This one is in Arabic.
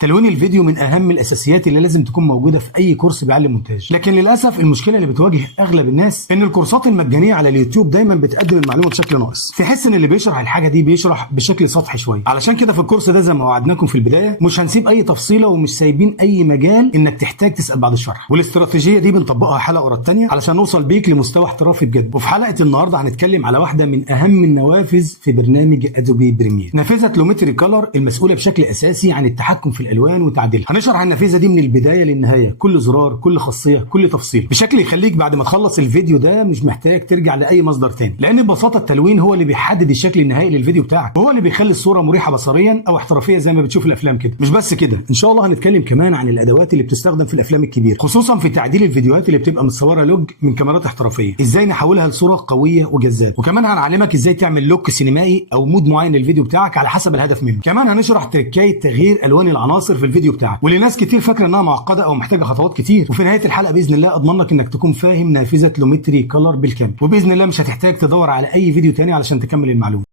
تلوين الفيديو من اهم الاساسيات اللي لازم تكون موجوده في اي كورس بيعلم مونتاج، لكن للاسف المشكله اللي بتواجه اغلب الناس ان الكورسات المجانيه على اليوتيوب دايما بتقدم المعلومه بشكل ناقص، في حس ان اللي بيشرح الحاجه دي بيشرح بشكل سطحي شويه. علشان كده في الكورس ده زي ما وعدناكم في البدايه مش هنسيب اي تفصيله ومش سايبين اي مجال انك تحتاج تسال بعد الشرح، والاستراتيجيه دي بنطبقها حلقه ورا الثانيه علشان نوصل بيك لمستوى احترافي بجد. وفي حلقه النهارده هنتكلم على واحده من اهم النوافذ في برنامج ادوبي بريمير، نافذه لومتري كولر المسؤوله بشكل اساسي عن التحكم في الالوان وتعديلها. هنشرح النافذه دي من البدايه للنهايه، كل زرار، كل خاصيه، كل تفصيل، بشكل يخليك بعد ما تخلص الفيديو ده مش محتاج ترجع لاي مصدر تاني، لان ببساطه التلوين هو اللي بيحدد الشكل النهائي للفيديو بتاعك، وهو اللي بيخلي الصوره مريحه بصريا او احترافيه زي ما بتشوف الافلام كده. مش بس كده، ان شاء الله هنتكلم كمان عن الادوات اللي بتستخدم في الافلام الكبيره، خصوصا في تعديل الفيديوهات اللي بتبقى متصوره لوج من كاميرات احترافيه، ازاي نحولها لصوره قويه وجذابه. وكمان هنعلمك ازاي تعمل لوك سينمائي او مود معين للفيديو بتاعك على حسب الهدف منه. كمان هنشرح تركايه تغيير الوان العناصر في الفيديو بتاعك، واللي ناس كتير فاكره انها معقده او محتاجه خطوات كتير. وفي نهايه الحلقه باذن الله اضمن لك انك تكون فاهم نافذه لومتري كولر بالكامل، وباذن الله مش هتحتاج تدور على اي فيديو تاني علشان تكمل المعلومه.